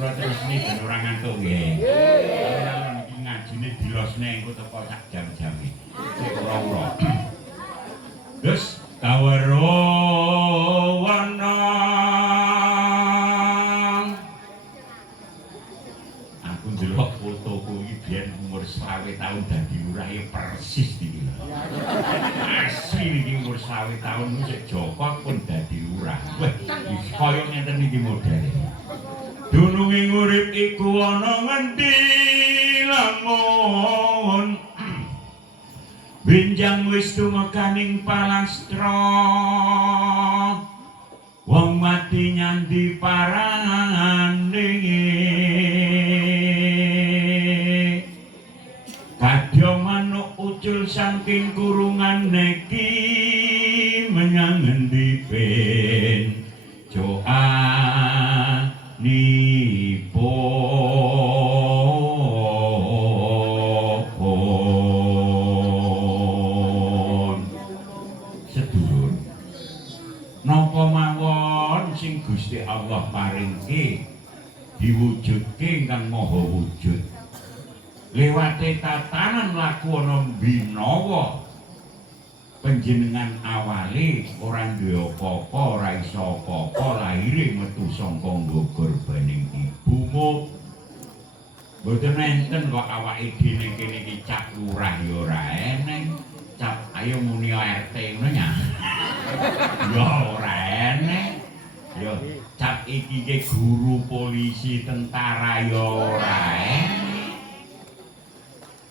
kula terusne ben ora ngantuk nggih. Nggih. Iki ngajine dilosne engko teko sak jam-jam iki. Ora-ora. Terus kawerowana aku ndelok fotoku iki biyen umur 20 tahun dadi lurah persis iki. Asli iki umur 20 tahun sik Joko pun dadi lurah. Wah, kaya ngeten iki modele. Dununging urip iku ana ngendi lamun benjang wis tumekaning palastra wong mati nyandi parane kadya manuk ucul saking kurungan neki menyang ngendi ben sedulur napa mawon sing Gusti Allah paringke diwujudke ingkang maha wujud liwate tatanan laku ana binawa panjenengan awale ora duwe apa-apa ora iso apa-apa lahire metu saka nggorbane ibumu mboten enten kok awake dhewe kene iki cap lurah ya ora eneng cap ayo muni RT ngono ya ya ora eneng ya cap iki ke guru polisi tentara ya ora eneng.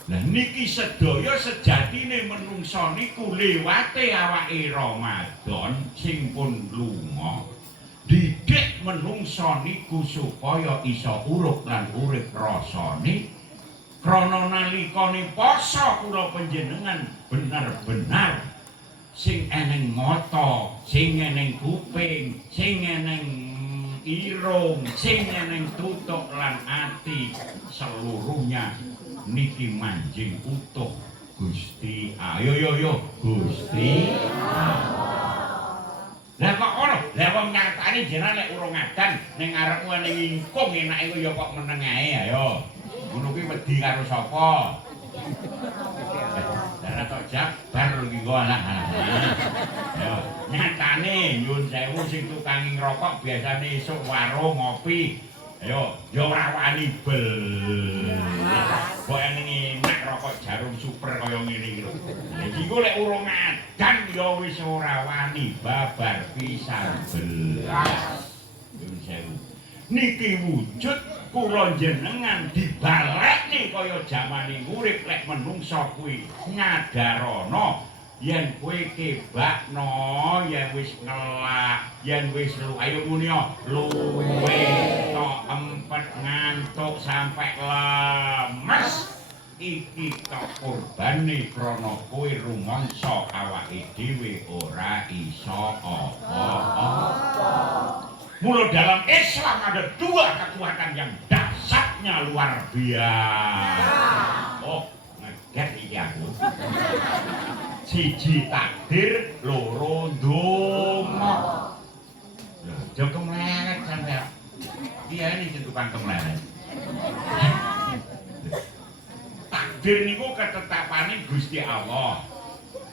Lah niki sedaya sejatine menungsa niku liwate awake Ramadan sing pun lunga didik menungsa niku supaya isa urip lan urip rasane krana nalikane poso kula panjenengan bener-bener sing eneng mata, sing eneng kuping, sing eneng irung, sing eneng tutuk lan ati seluruhnya niki manjing utuh Gusti ayo Gusti lah kok ngono lah wong nyatane jenengan nek urung ngadan ning arepmu ning ingkung enake kok ya kok meneng ae ayo ngono kuwi wedi karo sapa Dara tok jabar iki kok alah ayo nyatane nyun sewu sing tukang ngrokok biasane esuk warung ngopi ayo ya ora wani bel kok ning nek rokok jarum super kaya ngene iki lho iki kok lek urung ngadan ya wis ora wani babar pisan belas nyun sewu niki wujud kula jenengan dibalekne kaya jamane urip lek menungsa kuwi nyadarana yen kowe kebakno yen wis ngelak yen wis ayo muni luwe tok empet ngantuk sampai lemes iki tok kurbane krana kowe rumangsa awake dhewe ora iso apa-apa. Mula dalam Islam ada dua kekuatan yang dahsyatnya luar biasa. Oh, ngeget iki aku. Siji takdir, loro ndonga. Lho, aja kemleret sampeyan. Iya ini tukang kemleret. Takdir niku ketetapane Gusti Allah.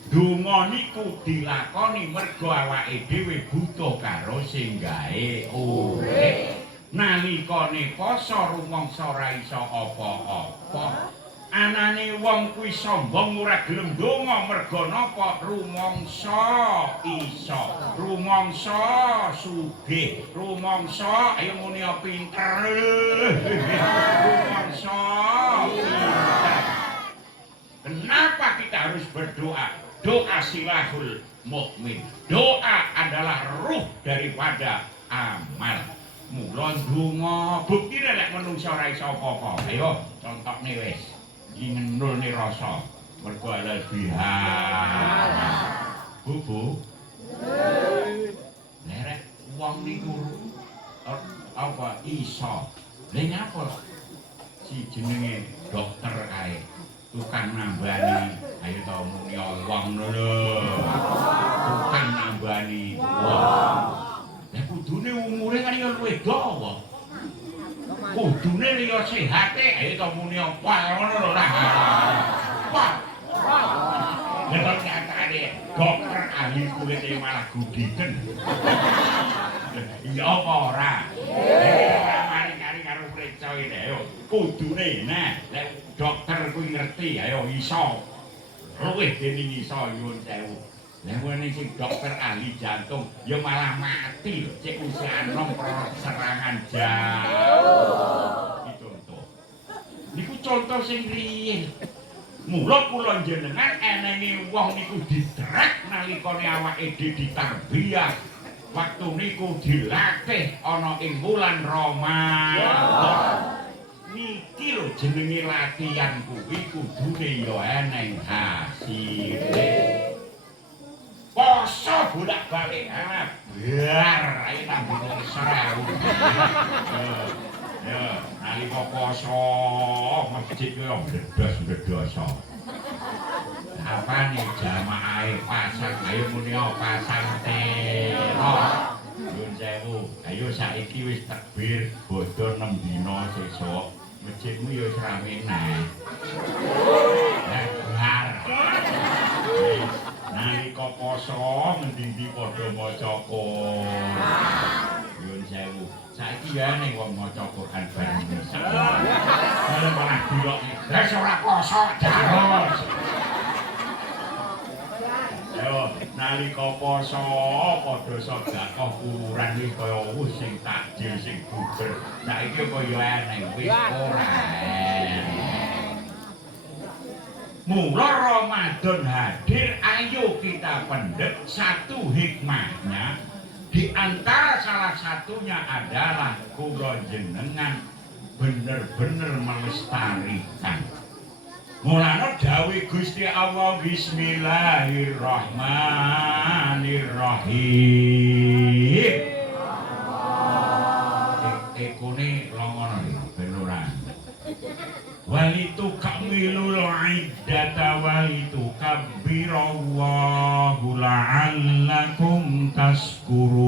Donga niku dilakoni mergo awake dhewe butuh karo sing gawe urip. Nalikane poso rumangsa ora iso apa-apa. Anane wong kuwi sombong ora gelem donga mergo napa rumangsa iso, rumangsa sugih, rumangsa ayo muni pinter. Rumangsa pinter. Kenapa kita harus berdoa? Doa silahul mukmin. Doa adalah ruh daripada amal. Mula ndonga buktine lek menungsa ora iso apa-apa. Ayo contohne wis. Iki ngenulne rasa. Mergo halal bihalal. Bu. Nek wong niku apa iso. Lha nyapa? Si jenenge dokter kae. Tukang nambani ayo to muni wong lho tukang nambani wong ya kudune umure kan ya luwih dawa kudune liya sehate ayo to muni apa ngono lho lah. Wah. Nek nyatane dokter ahli kulit malah gudiken. Iya apa ora? Ora mari-mari karo preca iki ayo. Kudune nah nek dokter kuwi ngerti ayo iso. Luwih dening iso nyuwun sewu. Lah wene sing dokter ahli jantung ya malah mati lho, cek usia anom serangan jantung. Iki contoh. Niku contoh sing riyin. Mula kula jenengan enenge wong niku didrek nalikane awake dhewe ditarbiyah. Waktu niku dilatih ana ing wulan Ramadan. Niki lho jenenge latihan kuwi kudune ya eneng hasile. Poso bolak-balik biar ae tambah 1000. Ya, nalika poso masjid yo bledos-bledos. Apane jamaahe pasang ayo muni pasang tero. Nyuwun sewu, ayo saiki wis takbir bodho 6 dina sesuk. Masjidmu yo rame neh. Benar. Nalika poso ngendi-endi padha maca Quran. Nyuwun sewu. Saiki ya ning wong maca Quran bareng bisa. Kalau malah dilok, wis ora poso jaros. Ayo nalika poso padha sedekah kuburan iki kaya sing takjil sing buber. Saiki kaya eneng wis ora. Mula Ramadan hadir, ayo kita pendek satu hikmahnya. Di antara salah satunya adalah kula jenengan bener-bener melestarikan. Mulane dawuh Gusti Allah Bismillahirrahmanirrahim. Ekone longono ben ora. Walitu kamilul iddata walitu kabbirallahu la'allakum tashkurun.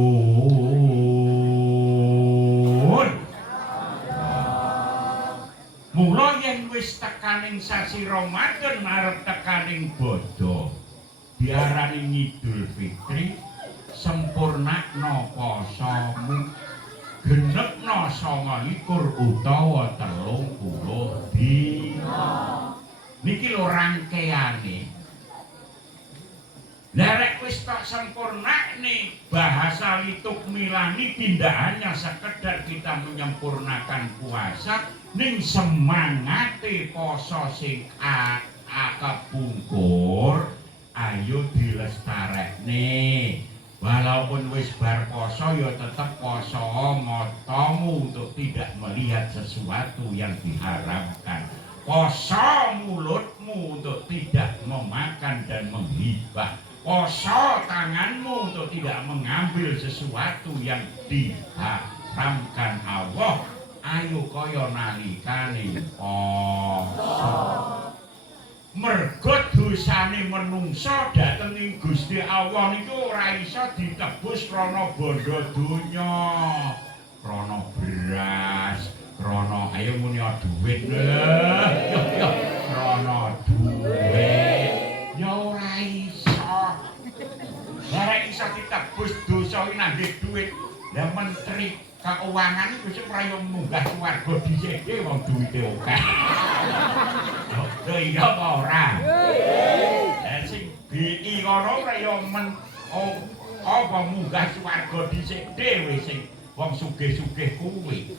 Mula yen wis tekaning sasi Ramadan arep tekaning bodho diarani Idul Fitri, sempurnakno posomu, genepno 29 utawa 30 dina. Niki lho rangkeane. Lah rek wis tak sempurnakne bahasa lituk milani tidak hanya sekedar kita menyempurnakan puasa ning semangate poso sing akepungkur ayo dilestarekne. Walaupun wis bar poso ya tetap poso matamu untuk tidak melihat sesuatu yang diharamkan. Poso mulutmu untuk tidak memakan dan menghibah. Poso tanganmu untuk tidak mengambil sesuatu yang diharamkan Allah. Ayo kaya nalikane poso. Mergo dosane menungsa dhateng ing Gusti Allah niku ora iso ditebus krana bondo donya, krana beras, krana ayo muni dhuwit lho. Yo krana dhuwit. Ya ora iso. Ora iso ditebus dosa iki nang dhuwit. Lah menteri keuangan iku sing ora yo munggah swarga dhisik wong duwite akeh. Lho iya apa ora? Sing BI kono ora yo apa munggah swarga dhisik dhewe sing wong sugih-sugih kuwi.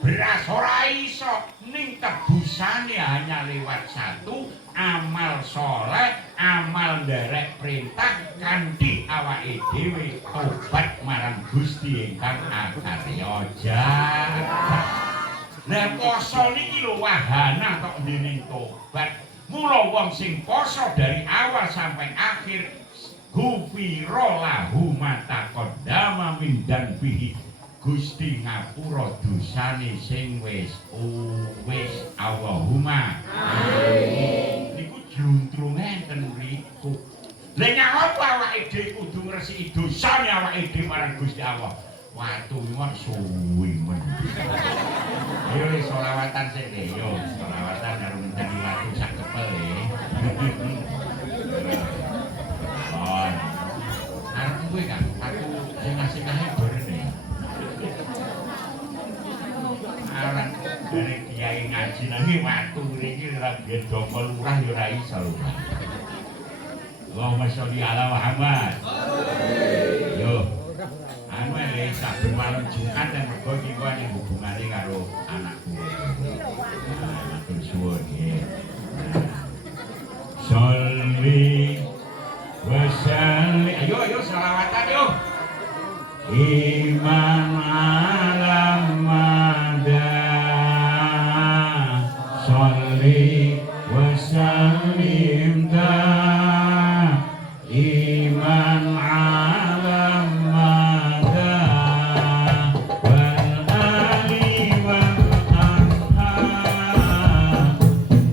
Beras ora iso ning tebusane hanya lewat satu amal soleh, amal nderek perintah kanthi awake dhewe tobat marang Gusti ingkang akarya jagat. Lah poso niki lho wahana tok dening tobat. Mula wong sing poso dari awal sampai akhir gufira lahu ma taqaddama min dzanbihi. Gusti ngapura dosane sing wis Allahumma amin. Niku juntrunge enten mriku. Lah nyapa awake dhewe kudu ngresiki dosane awake dhewe marang Gusti Allah. Watu iwak suwi men. Yo selawatan sik deh, yo selawatan karo ngenteni watu sak kepel e. Oh. Arep kuwi kan aku sing-singahe barene. Anak dari kiai ngaji nanging watu mriki ora gedhong lurah ya ora iso lurah. Allahumma sholli ala Muhammad. Yo. Anu le saben malam Jumat dan mergo iki kok ana hubungane karo anakku. Matur suwun nggih. Sholli wa salli. Ayo selawatan yo. Iman alam mada Sholli wa sallim da Iman alam mada Wal ali wal ashab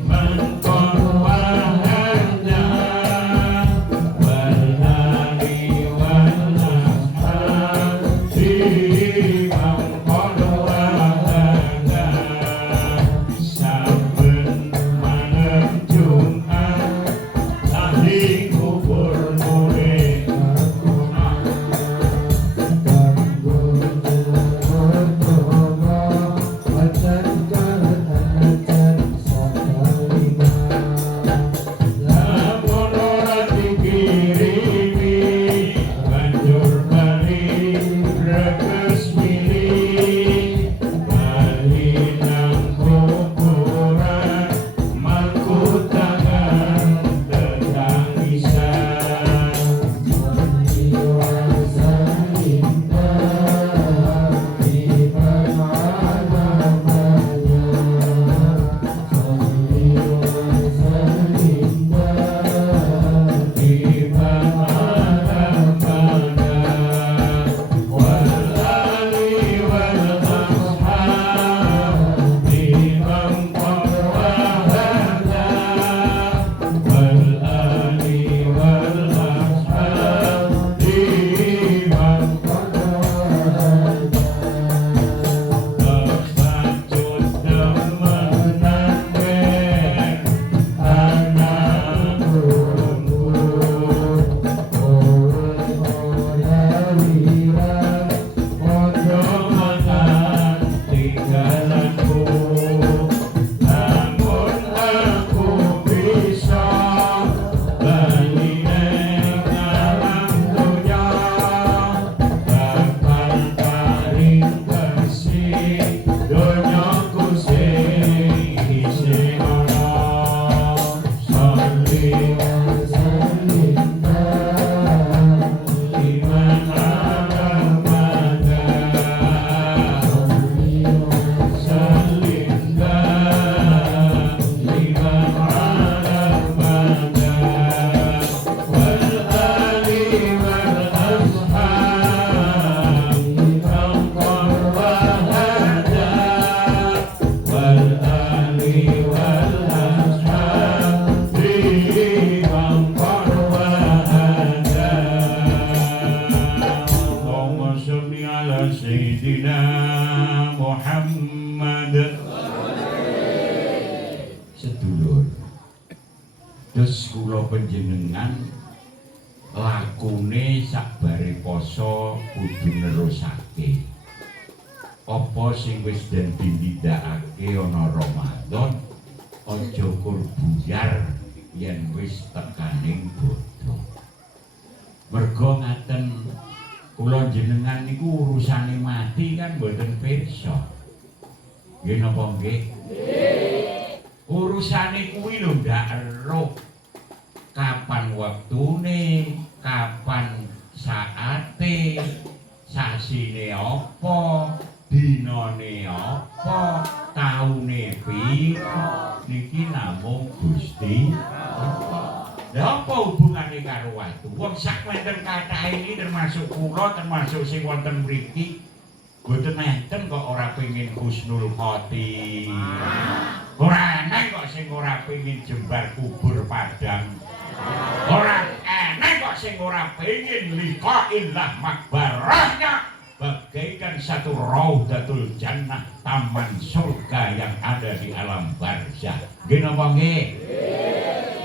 Man qawahada Wal ali wal ashab Terus kula panjenengan lakune sakbare poso kudu nerusake. Apa sing wis den ditindakake ana Ramadan aja kur buyar yen wis tekaning bodho. Mergo ngaten kula jenengan niku urusane mati kan mboten pirsa. Nggih napa nggih? Nggih. Urusane kuwi lho ndak eruh kapan wektune, kapan saate, sasine apa, dinane apa, taune pira, niki namung Gusti Allah. Lha apa hubungane karo watu? Wong sak wonten kathah ini termasuk kula, termasuk sing wonten mriki, boten enten kok ora pengin husnul khotimah. Ora enak kok sing ora pengin jembar kubur padang. Ora enak kok sing ora pengin liqa'illah makbarahnya bagaikan satu Raudatul Jannah, taman surga yang ada di alam barzah. Nggih napa nggih?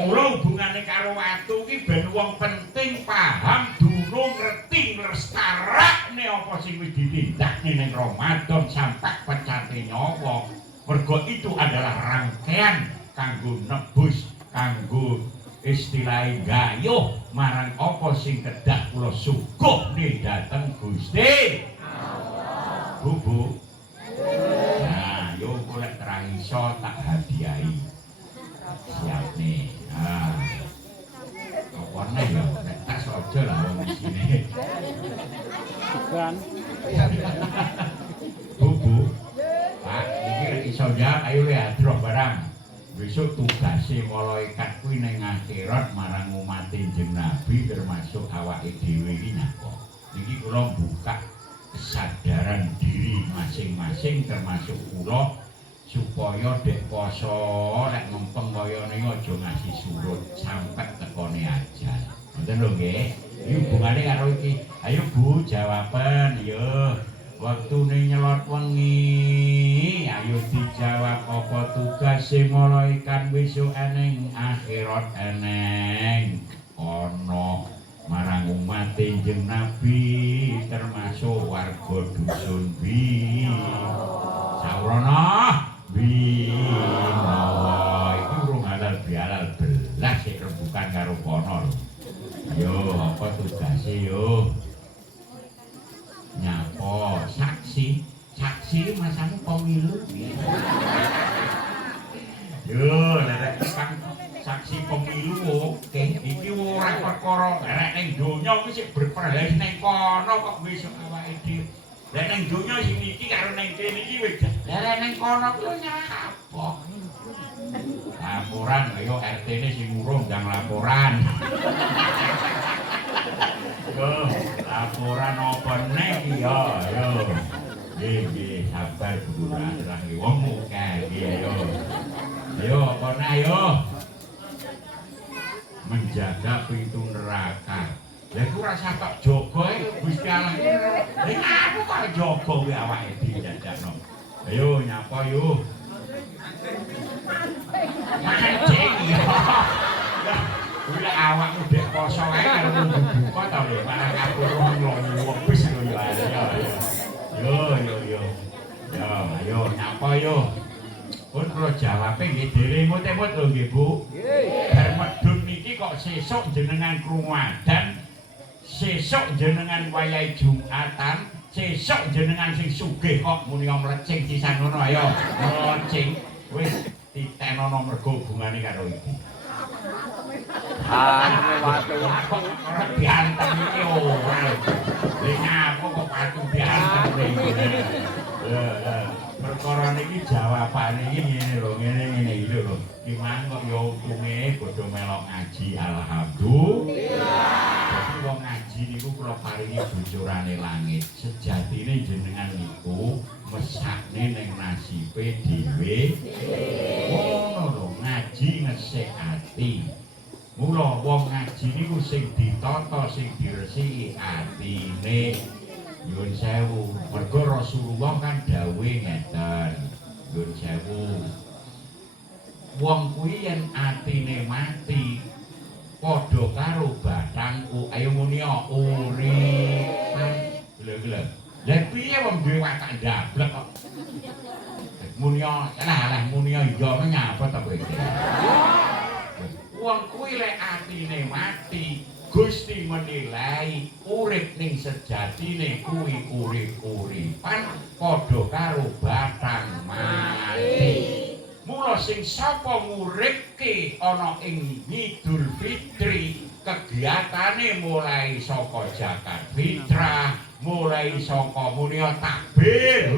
Mula hubungane karo watu iki ben wong penting paham durung ngerti lestarakne apa sing wis ditindakne ning Ramadan sampai pecate nyawa. Mergo itu adalah rangkaian kanggo nebus, kanggo istilahé gayuh marang apa sing kedah kula suguhne dhateng Gusti Allah. Bu. Nah, yo golek terang iso tak hadiahi. Siap nih. Nah. Warna ya, nek tas aja lah wong isine. Bukan. Bu. Pak, iki lek iso ya ayo le adroh barang. Besok tugasnya malaikat kuwi ning akhirat marang umat Kanjeng Nabi termasuk awake dhewe iki nyapa. Niki kula buka kesadaran diri masing-masing termasuk kula supaya dek poso lek ngempeng kaya ning aja ngasih surut sampai tekone ajal. Ngoten lho nggih. Iki hubungane karo iki. Ayo Bu jawaban yo. Waktune nyelot wengi, ayo dijawab apa tugase malaikat besok eneng akhirat eneng ana marang umat Kanjeng Nabi termasuk warga dusun bi saurana binawa iki urung halal bihalal belas sik rebukan karo kono lho. Yo apa tugase yo? Nyapa saksi masamu pemilu. Yo lek kan saksi pemilu oke iki ora perkara lek ning donya kuwi sik berproses ning kono kok besok awake dhewe. Lek ning donya sing iki karo ning kene iki wis lek ning kono kuwi nyapa. Laporan ayo RT-ne sing urung ndang laporan. Yo, laporan apa nek yo. Nggih, sabar Bu Lurah wong akeh yo. Ayo apa nek yo? Menjaga pintu neraka. Lah iku rasa tok jaga Gusti Allah. Nek aku kok jaga kuwi awake dijajakno. Ayo nyapa yo. Mancing yo. Kuwi awakmu dek poso ae karo buka ta lho, malah kapur wis lho yo. Yo. Ya, ayo nyapa yo. Pun kula jawabe nggih dhewe mut-mut lho nggih Bu. Nggih. Bar medhun niki kok sesuk jenengan krungu adzan, sesuk jenengan wayahe Jumatan, sesuk jenengan sing sugih kok muni mlecing sisan ngono ayo. Mlecing wis ditenono mergo hubungane karo iki. Watu ora diantem iki ora. Lha aku kok watu diantem iki. Perkara niki jawabane iki ngene lho, ngene iki lho. Ki mang kok yo untunge padha melok ngaji alhamdulillah. Dadi wong ngaji niku kula paringi bocorane langit. Sejatine jenengan niku mesakne ning nasibe dhewe. Ngono lho, ngaji ngesik ati. Mula wong ngaji niku sing ditata, sing diresiki atine. Nyuwun sewu, mergo Rasulullah kan dawuhe ngeten. Nyuwun sewu. Wong kuwi yen atine mati padha karo bathangku. Ayo muni uripan. Lho. Lah piye wong duwe watak ndablek kok. Muni alah muni iya nyapa ta kowe iki. Wong kuwi lek atine mati Gusti menilai urip ning sejatine kuwi urip-uripan padha karo batang mati. Mula sing sapa nguripke ana ing Idul Fitri kegiatane mulai saka zakat fitrah, mulai saka muni takbir,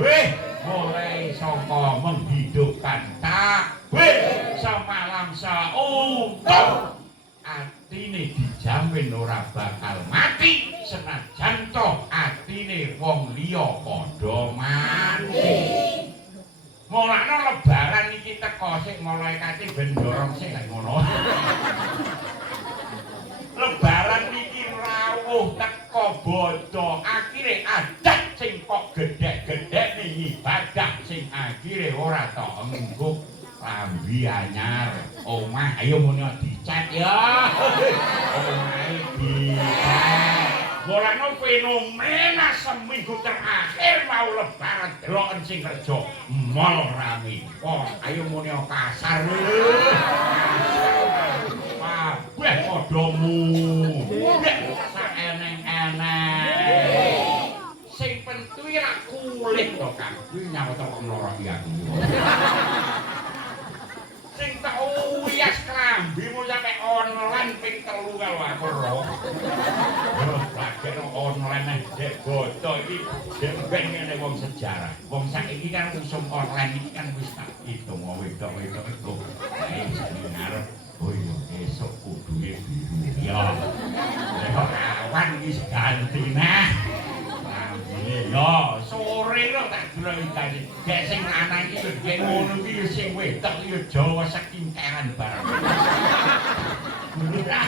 mulai saka menghidupkan takbir semalam sautuh. Atine dijamin ora bakal mati senajan to atine wong liya padha mati. Mulane lebaran iki teko sik malaikate ben ndorong sik lek ngono. Lebaran iki rawuh teko bodho akhire adat sing kok gedhe-gedhe ibadah sing akhire ora tok engko lambi anyar omah ayo muni dicat ya omahe dicat golekno fenomena seminggu terakhir mau lebaran deloken sing kerja mall rame oh ayo muni kasar kabeh padha mudik saeneng-eneng sing penting ra kulit to Kang kuwi nyawata kok mlorot ya sing tak uyas klambimu sampe online ping 3 karo aku ro. Lagi online dek bodo iki dek ben ngene wong sejarah. Wong saiki kan usum online iki kan wis tak hitung wedok-wedok itu. Ayo sing ngarep oh iya esuk kudune biru. Ya. Nek awan wis ganti nah. Yo, sore lho tak delok iki. Gek sing lanang iki lho gek ngono iki sing wedok yo Jawa sekingkeran bareng. Ora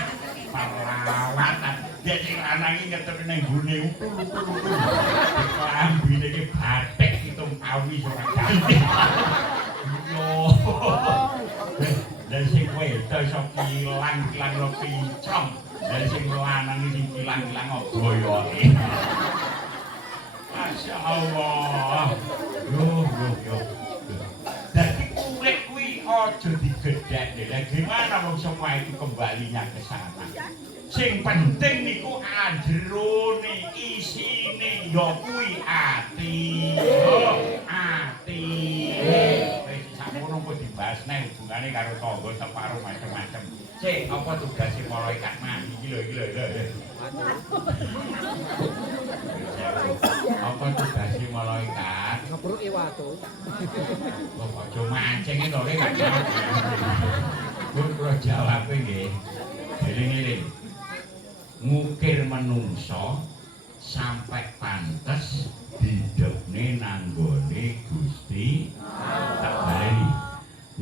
parawatan. Gek sing lanang iki ngetep ning gune utul-utul. Klambine iki batik hitung kawi ora ganti. Yo. Dan sing wedok iso kilang-kilang lo pincong. Dan sing lanang iki kilang-kilang boyoke. Masya Allah. Yo. Jadi kulit kuwi aja digedhek. Lah gimana wong semua itu kembalinya ke sana. Sing penting niku anjerone isine ya kuwi ati. Ati. Wis samono kok dibahas nek hubungane karo tangga separo macam-macam. Sik apa tugase malaikat mandi iki lho. Apa tugase malaikat? Ngepruki watu. Kok aja mancing to rek kan. Pun kula jawab nggih. Eling-eling. Ngukir menungso sampai pantes didekne nanggone Gusti tak baleni.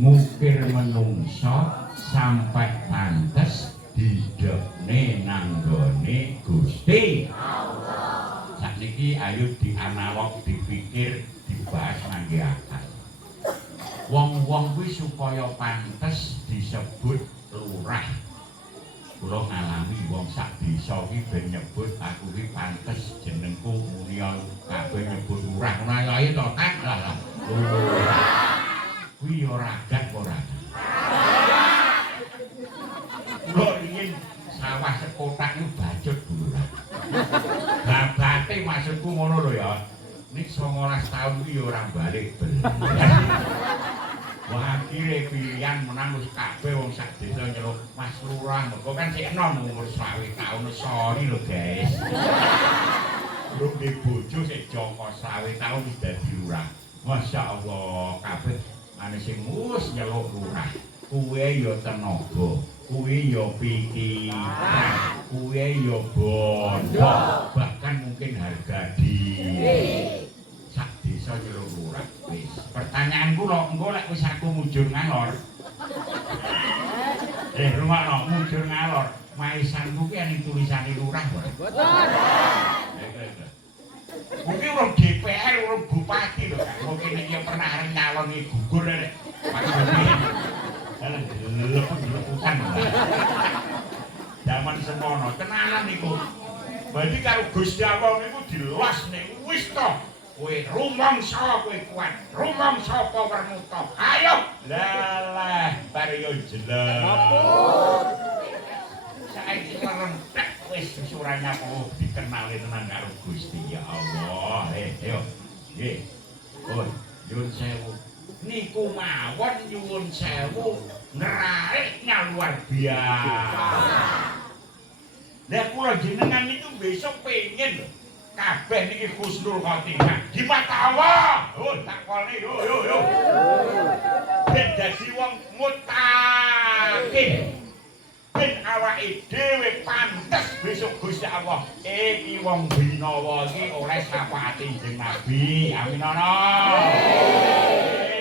Ngukir menungso sampai pantes didekne nanggone Gusti Allah. Sakniki ayo dianalog dipikir dibahas nangge akal. Wong-wong kuwi supaya pantes disebut lurah. Kula ngalami wong sak desa iki ben nyebut aku iki pantes jenengku mulya kabeh nyebut lurah. Ngono ae to tak lah. Kuwi ora gak ora. Kula ingin sawah sekotak itu bacut lurah. Babate maksudku ngono lho ya. Nek 19 tahun iki ora balik bener. Wah akhirnya pilihan menang wis kabeh wong sak desa nyeluk Mas Lurah. Mergo kan sik enom umur 20 tahun sorry lho guys. Urung di bojo sik joko 20 tahun wis dadi lurah. Masya Allah kabeh ane sing wis nyeluk lurah. Kuwe ya tenaga, kuwe ya pikiran, kuwe ya bondo, bahkan mungkin harga diri. Sak desa nyeluk lurah wis. Pertanyaanku lho engko lek wis aku mujur ngalor. Rungokno mujur ngalor. Maisanku ki ana tulisane lurah ora? Boten. Mungkin urung DPR, urung bupati lho Kak. Mungkin iki pernah arep nyalon iki gugur rek. Leputan. Zaman semono tenanan niku. Berarti karo Gusti Allah niku dilos niku wis to. Kowe rumangsa kowe kuat, rumangsa powermu to. Ayo, lalah bare yo jelas. Ngapun. Saiki merentek wis susurane apa dikenali tenan karo Gusti ya Allah. Ayo. Nggih. Oh, nyuwun sewu. Niku mawon nyuwun sewu neraiknya luar biasa. Lah kula jenengan niku besok pengen kabeh niki husnul khotimah di mata Allah. Oh, takone yo. Ben dadi wong mutakin. Ben awake dhewe pantes besok Gusti Allah. Iki wong binawa iki oleh syafaate Kanjeng Nabi. Amin ana.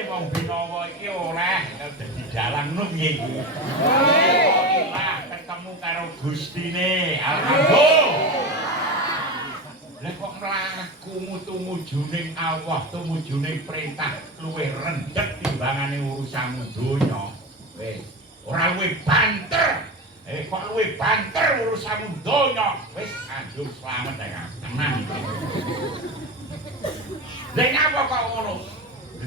Wong binawa iki oleh dadi dalang ngono piye iki. Ketemu karo Gustine. Alhamdulillah. Lah kok mlaku awakmu tumujuning Allah, tumujuning perintah luwih rendhet timbangane urusanmu donya. Wis, ora luwih banter. Kok luwih banter urusanmu donya. Wis anjur slamet ya, tenan iki. Lha ngapa kok ngono?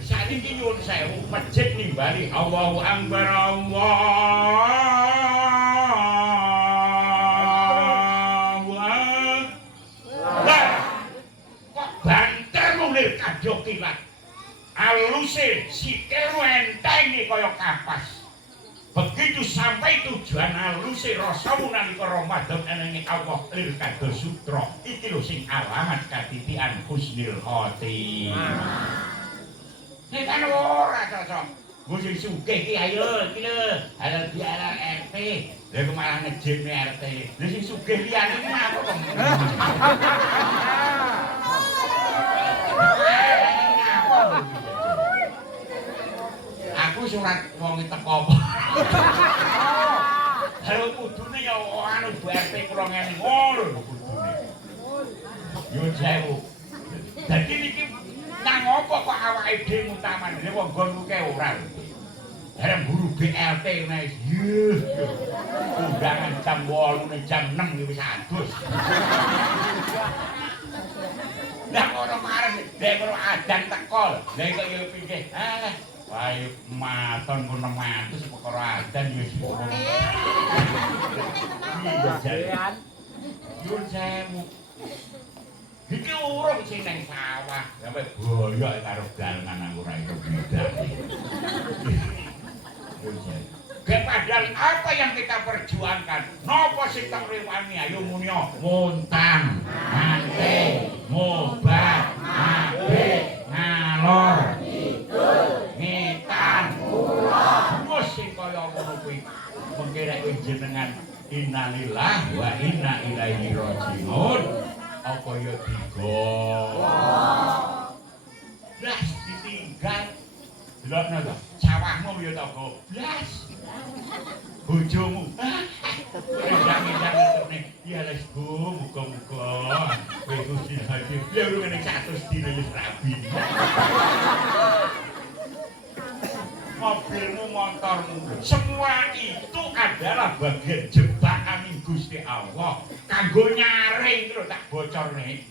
Saiki nyuwun sewu masjid nimbali Allahu Akbar Allahu Akbar. Kok banter mulir kadok kilat. Aluse sikil enteng kaya kapas. Begitu sampai tujuan aluse rasamu nalika Ramadan enenge Allah lir kados sutra. Iki lho sing alamat katitikan husnul khotimah. Nek kan ora cocok. Nggo sing sugih ki ayo iki lho, halal biara RT. Lha kok malah ngejimne RT. Lha sing sugih liyane ki apa kok? Aku surat wong teko apa? Halo kudune ya anu RT kula ngene ngono kudune. Yo sewu. Dadi niki nang apa kok awake dhewe mutaman dhewe wong nggonku ke ora. Arep buru BLT wis. Undangan jam 8 ning jam 6 iki wis adus. Lah ora mareng dek karo adan teko. Lah kok yo pinggih. Ah, wae maton ku 600 perkara adan yo wis ngono. Iya jalan. Yo sewu. Iki urung sing nang sawah, sampe boyok karo dalangan aku ora iso bidang. Padahal apa yang kita perjuangkan? Napa sing tak rewani? Ayo muni montang, mante, mobat, mabek, ngalor, ngetan, kulon. Sing kaya ngono kuwi mengke nek jenengan innalillahi wa inna ilaihi raji'un. Apa ya tiga blas ditinggal delokno to sawahmu ya to blas bojomu jangan-jangan ya les Bu muga-muga kowe sing hati ya urung nek 100 dina wis rabi mobilmu, motormu, semua itu adalah bagian jebakan Gusti Allah. Kanggo nyaring lho tak bocorne.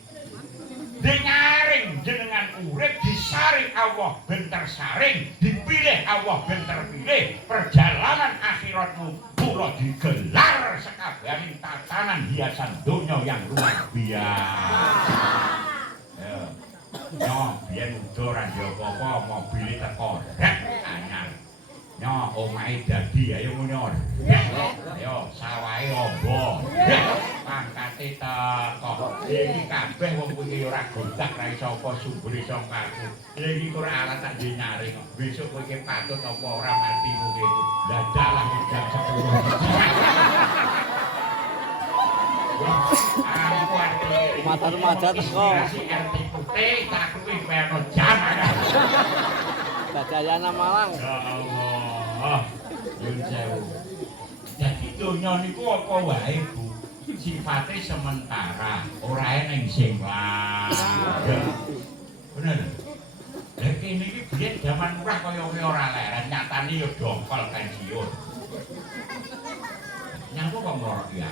Nyaring jenengan urip disaring Allah ben tersaring, dipilih Allah ben terpilih. Perjalanan akhiratmu kula digelar sakabehing tatanan hiasan donya yang luar biasa. Nyo, biyen udo ra apa-apa, mobile teko anyar. Nyo, omahe dadi ayo ngono. Ayo sawahe ombo. Pangkate teko. Iki kabeh wong kuwi ora gontak ra iso apa sumbere saka aku. Iki ora alat tak nyaring kok. Besok kowe iki patut apa ora matimu iki. Lah dalah jam 10. Mata-mata teko. Tak kuwi bayarno jam. Dadayana Malang. Ya Allah. Nyun sewu. Dadi donya niku apa wae, Bu? Sifate sementara, ora eneng sing langgeng. Bener. Lah kene iki biyen jaman murah kaya kowe ora leren, nyatane ya dongkol pensiun. Nyapa kok mlorot ya?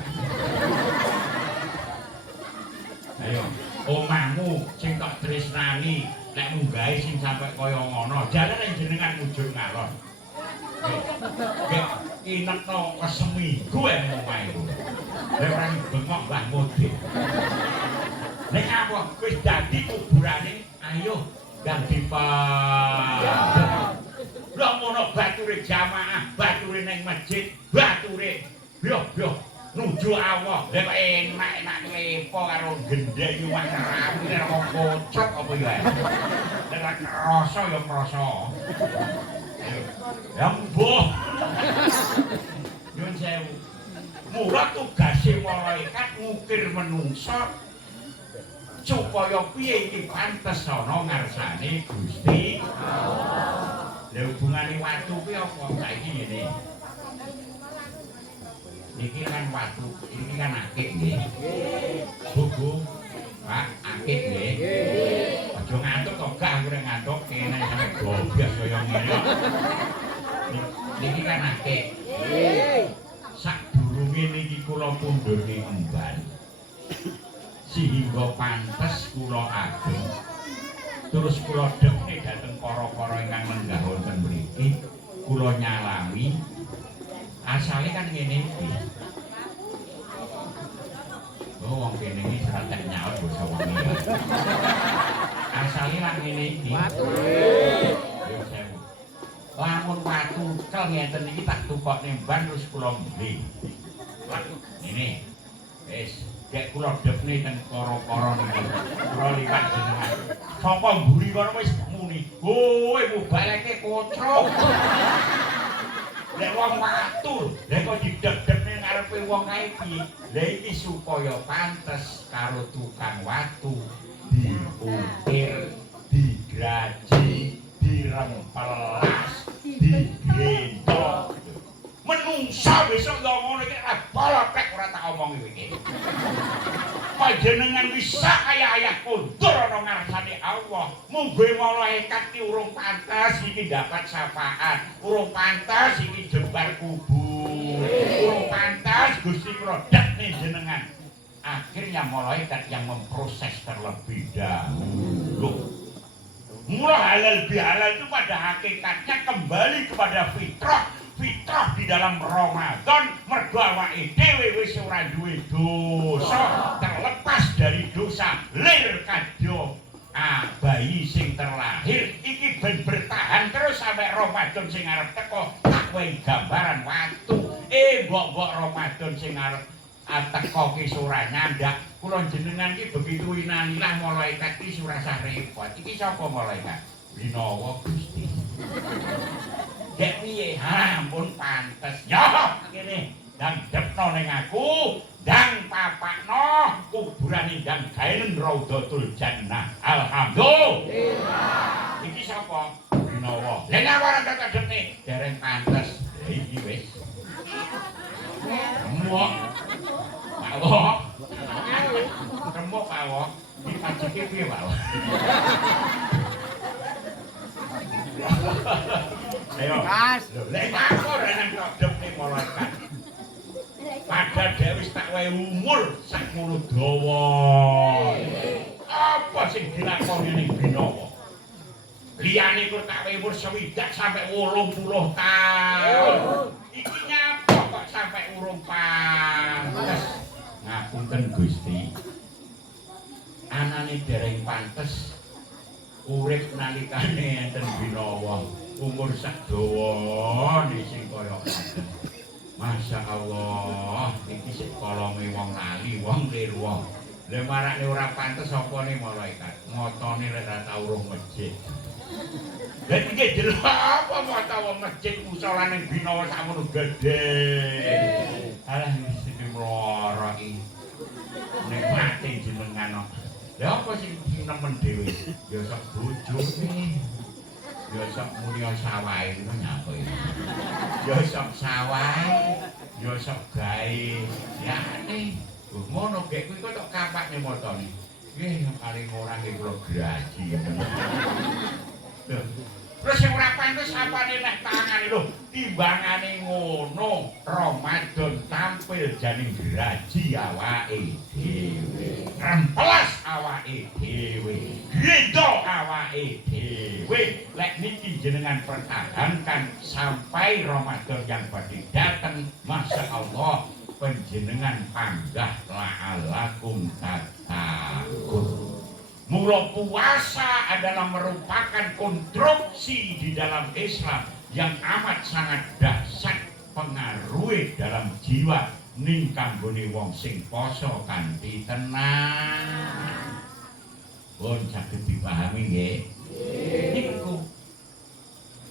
Ayo, omahmu sing tak tresnani, nek munggahe sing sampe kaya ngono, jalan jenengan mujur ngalor. Nggih, inekno seminggu omahe. Lek ora bengok Mbah Mudin. Nek apa wis dadi kuburane, ayo ganti Lah ngono bature jamaah, bature ning masjid, bature yo nuju Allah. Lah kok enak-enak lepo karo gendhe nyuwah rapi karo kocok apa ya. Nek krasa ya krasa. Ya mbuh. Nyun sewu. Murah tugase malaikat ngukir menungso supaya piye iki pantes ana ngarsane Gusti Allah. Lah hubungane watu kuwi apa saiki ngene. Iki kan watu, iki kan akik nggih. Buku, Pak, sakit nggih. Aja ngantuk kok gak aku ora ngantuk kene sampe gobias kaya ngene. Niki kan akeh. Sadurunge niki kula pundhone emban. Sehingga pantes kula ageng. Terus kula dekne dhateng para-para ingkang lenggah wonten mriki, kula nyalami asale kan ngene iki. Oh, wong kene iki seratek nyaut basa wengi. Asale lan ngene iki. Lamun watu kel ngeten iki tak tukokne mban terus kula mbeli. Ini. Wis, gek kula depne teng kara-kara niku. Kula liwat jenengan. Saka mburi kono wis muni. Kowe mubaleke kocrok. Lek wong watu, lek kok dideg-degne ngarepe wong kae piye? Lah iki supaya pantes karo tukang watu diukir, digraji, dirempelas, digendong. Menungsa besok lho ngono iki ora bolopek ora tak omongi iki. Panjenengan bisa kaya ayah kundur ana ngarsane Allah. Munggo malaikat ki urung pantes iki dapat syafaat. Urung pantes iki jembar kubur. Urung pantes Gusti produkne jenengan. Akhirnya malaikat yang memproses terlebih dahulu. Mula halal bihalal itu pada hakikatnya kembali kepada fitrah. Fitrah di dalam Ramadan mergo awake dhewe wis ora duwe dosa, terlepas dari dosa lir kadya bayi sing terlahir iki ben bertahan terus sampai Ramadan sing arep teko tak wehi gambaran watu mbok-mbok Ramadan sing arep teko ki ora nyandak kula jenengan ki begitu inanilah malaikat iki ora sah repot iki sapa malaikat Binawa Gusti. Dek piye? Ampun pantes. Ya, kene dan depno ning aku, dan papakno kuburane dan gaenen Raudhatul Jannah. Alhamdulillah. Iki sapa? Binawa. Lah nek ora kadepne dereng pantes. Iki wis. Remuk. Pak Wok. Remuk Pak Wok. Iki pacike piye, Pak Wok? Ayo, Mas. Lek aku ora nang kodhok malaikat. Padahal dhewe wis tak wae umur sak mulut dawa. Apa sing dilakoni ning Binawa? Liyane kur tak wae umur 60 sampai 80 taun. Iki nyapa kok sampai urung pantes. Ngapunten Gusti. Anane dereng pantes urip nalikane enten Binawa. Umur sak dawane sing kaya ngoten. Masya Allah, iki sik kolonge wong lali, wong lir wong. Lah marakne ora pantes apane malaikat. Motone lek ora tau urung masjid. Lah iki delok apa mata wong masjid musala ning Binawa sakmono gedhe. Alah iki mloro iki. Nek mati jenengan kok. Lah apa sing nemen dhewe? Ya sak bojone. Ya sok mulya sawahe ngono nyapa iki. Ya sok sawahe, ya sok gawe. Ya ane, ngono gek kuwi kok tok kapakne motone. Nggih, paling ora nggih kula graji. Terus sing ora pantes apane nek tangane lho, timbangane ngono, Ramadan tampil janing graji awake dhewe. Remplas awake dhewe. Gendho awake dhewe. Lek niki jenengan pertahankan sampai Ramadan yang badhe dateng, Masya Allah, panjenengan panggah la'alakum tattaqun. Mula puasa adalah merupakan konstruksi di dalam Islam yang amat sangat dahsyat pengaruhi dalam jiwa ning kanggone wong sing poso kanthi tenang. Pun saged dipahami nggih. Niku.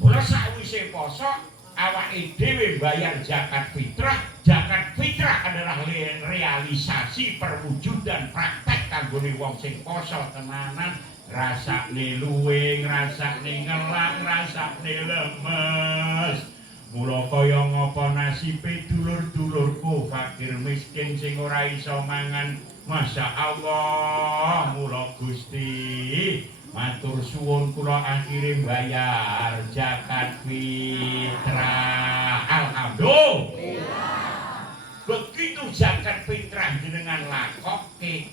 Mula sakwise poso awake dhewe bayar zakat fitrah. Zakat fitrah adalah realisasi perwujudan praktek kanggone wong sing poso tenanan, rasane luwih, rasane ngelang, rasane lemes. Mula kaya ngapa nasibe dulur-dulurku fakir miskin sing ora iso mangan. Masya Allah, mula Gusti matur suwun kula akhire bayar zakat fitrah. Alhamdulillah. Begitu zakat fitrah jenengan lakoke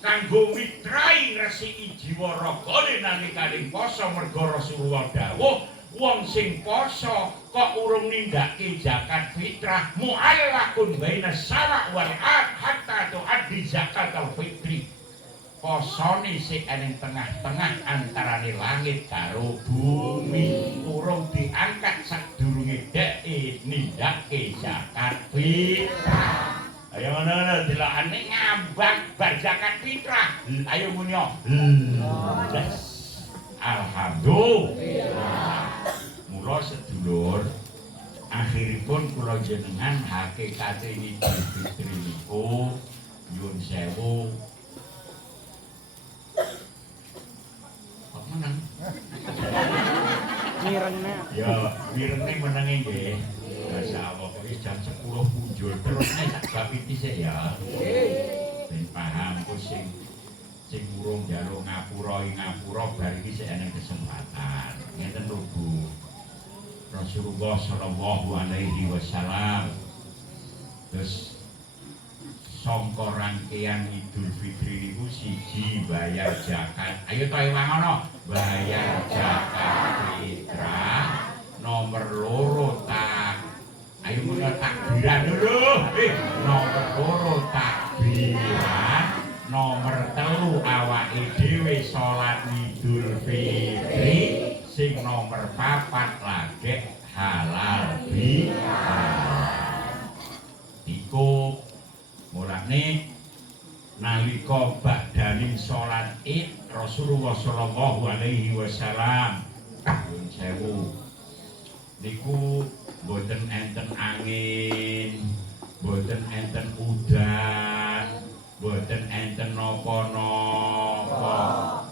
kanggo mitrai ngresiki jiwa ragane nalikane poso merga Rasulullah dawuh wong sing poso kok urung nindakake zakat fitrah mu'allaqun baina syara' wal 'ad hatta tu'addi zakatul fitri. Posone sing ana tengah-tengah antarane langit karo bumi urung diangkat sadurunge dhek nindakake zakat fitrah. Ayo ngono delokane ngambang bar zakat fitrah. Ayo muni yo. Alhamdulillah. Mula sedulur, akhiripun kula jenengan hakikate Idul Fitri niku nyuwun sewu. Kok meneng? Mirengnya. Ya, mirenge menenge nggih. Masya Allah, kok jam 10 punjul terus nek bab iki sik ya. Ben paham kok sing urung njaluk ngapura bar iki sik ana kesempatan. Ngeten lho Bu. Rasulullah sallallahu alaihi wasallam terus sangka rangkaian Idul Fitri niku siji bayar zakat. Ayo to wangono, bayar zakat fitrah. Nomor loro ayo muna takbiran dulu. Nomor loro takbiran. Nomor telu awake dhewe salat Idul Fitri. Sing nomor 4 lagi halal bihalal. Iku mulane nalika badhaning salat Id Rasulullah sallallahu alaihi wasallam nyuwun sewu niku boten enten angin, boten enten udan, boten enten napa-napa.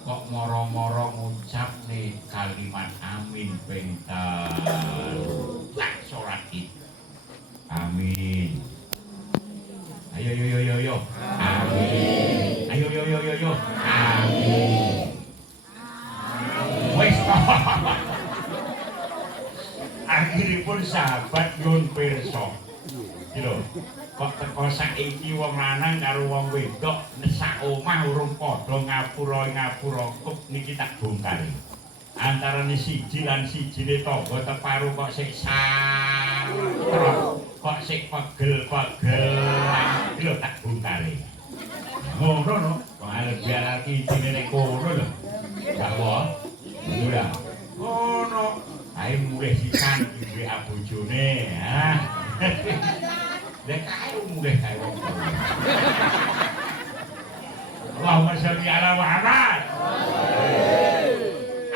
Kok moro-moro ngucap nih kalimat amin ping telu. Tak salat Id. Amin. Ayo yo. Amin. Ayo yo. Amin. Wes. Akhiripun sahabat nyuwun pirsa. Iki lho, kok teko saiki wong lanang karo wong wedok sak omah urung padha ngapura kok niki tak bongkari. Antarane siji lan sijine tangga teparu kok sik santrok, kok sik pegel-pegelan. Iki lho tak bongkari. Ngono no, kok arep biar iki jenenge kono lho. Gak wae. Iya. Ngono. Ae mulih sisan duwe abojone, ha. Lek kae mulih kae wong. Allahumma sholli ala Muhammad.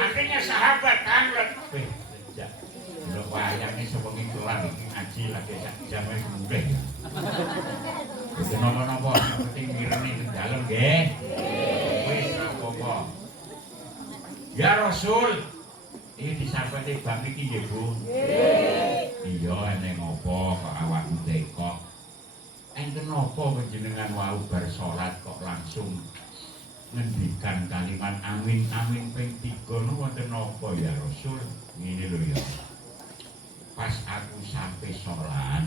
Akhirnya sahabat kangen. Sejak lho wayane sewengi kelar iki ngaji lagi sak jam wis mulih. Wis napa-napa penting mirene ning dalem nggih. Wis apa-apa. Ya Rasul, ini disambati bab niki nggih Bu. Iya, ene ngopo kok awakmu teko. Enten napa panjenengan wau bar salat kok langsung ngendikan kalimat amin ping 3 nu wonten napa ya Rasul? Ngene lho ya. Pas aku sampai salat,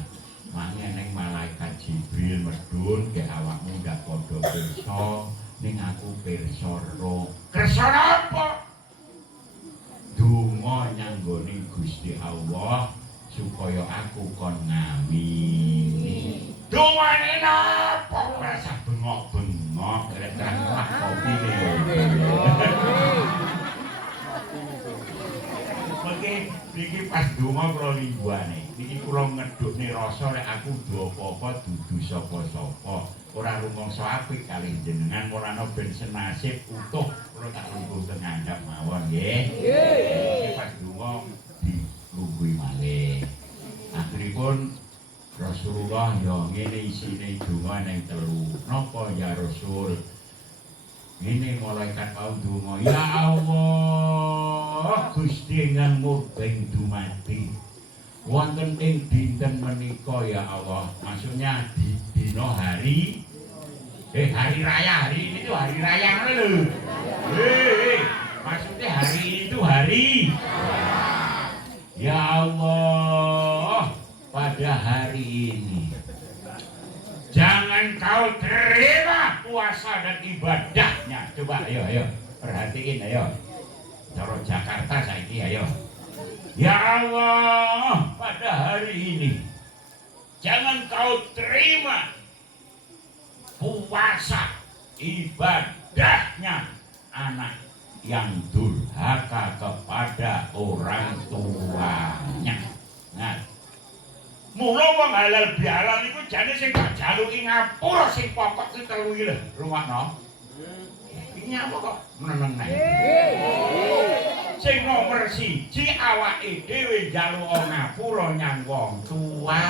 mangke ning malaikat Jibril medhun ke awakmu ndak padha pirsa ning aku pirsa ro. Kersa napa? Donga nyanggone Gusti Allah supaya aku kon ngamini. Dongane napa? Rasa bengok-bengok terang lah kopine. Mengke niki pas donga kula lingguane. Niki kula ngedukne rasa lek aku do apa-apa dudu sapa-sapa. Ora rumangsa apik kali jenengan ora ben senasib utuh kula tak lungguh teng ngandhap mawon nggih. Nggih. Pas donga dilungguhi malih. Akhiripun Rasulullah ya ngene isine donga ning telu. Napa ya Rasul? Ngene malaikat mau donga, ya Allah, Gusti ingkang murbeng dumati. wonten ing dinten menika ya Allah, maksudnya di dino hari hari raya, hari ini tuh hari raya ngono lho. Maksudnya hari ini tuh hari ya Allah, pada hari ini jangan kau terima puasa dan ibadahnya. Coba ayo perhatiin ayo. Cara Jakarta saiki ayo. Ya Allah, pada hari ini jangan kau terima puasa ibadahnya anak yang durhaka kepada orang tuanya. Nah, mula wong halal bihalal niku jane sing tak jaluki ngapura sing pokok ki telu iki lho, rumakno. Iki apa kok meneng nek. Sing nomor 1 awake dhewe njaluk ngapura nyang wong tua.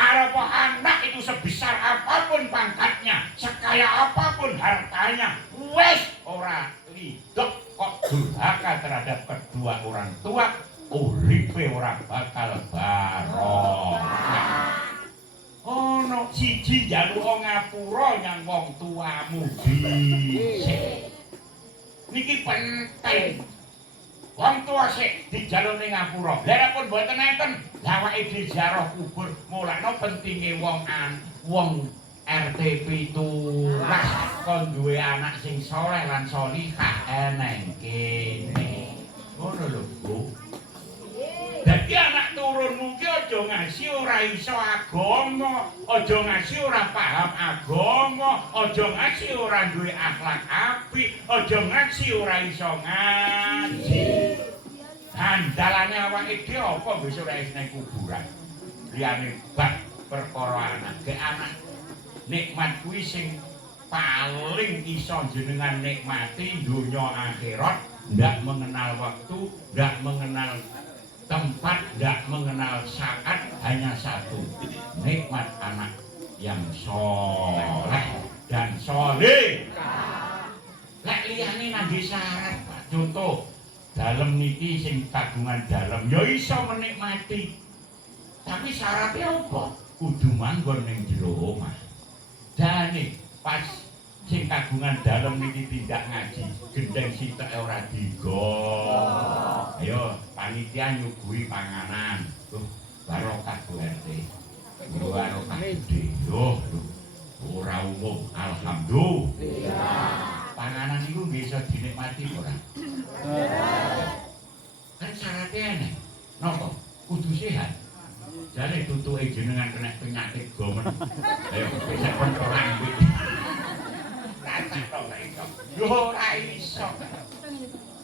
Apa anak itu sebesar apapun pangkatnya, sekaya apapun hartanya, wes ora lidok kok durhaka terhadap kedua orang tua, uripe ora bakal barokah. Ono siji njaluk ngapura nyang wong tuamu dhisik. Niki penting. Wong tua sik dijaluk ngapura. Lah pun mboten enten, awake diziarah kubur, mulane pentinge wong RT 17 kon duwe anak sing saleh lan salihah eneng kene. Ngono lho, Bu. Dadi anak turunmu ki aja ngasi ora iso agama, aja ngasi ora paham agama, aja ngasi ora duwe akhlak apik, aja ngasi ora iso ngaji. Andalane awake dhewe apa besok ora iso nang kuburan. Liyane bab perkara anak, ke anak nikmat kuwi sing paling iso jenengan nikmati donya akhirat, ndak mengenal waktu, ndak mengenal tempat, ndak mengenal saat, hanya satu, nikmat anak yang soleh dan soleh. Lek liyane nangge syarat, Pak. Contoh dalem niki sing kagungan dalem ya iso menikmati. Tapi syaratnya apa? Kudu manggon ning jero omah. Jane pas sing kagungan dalem niki tindak ngaji, gendeng sitok ora digo. Ayo panitia nyuguhi panganan. Tuh barokah Bu RT. Barokah gede. Loh, ora umum, alhamdulillah. Panganan iku bisa dinikmati ora? Kan syaratnya aneh. Napa? Kudu sehat. Jane tutuke jenengan kena penyakit gomen. Ayo bisa kontrolan kuwi. Yo ora iso.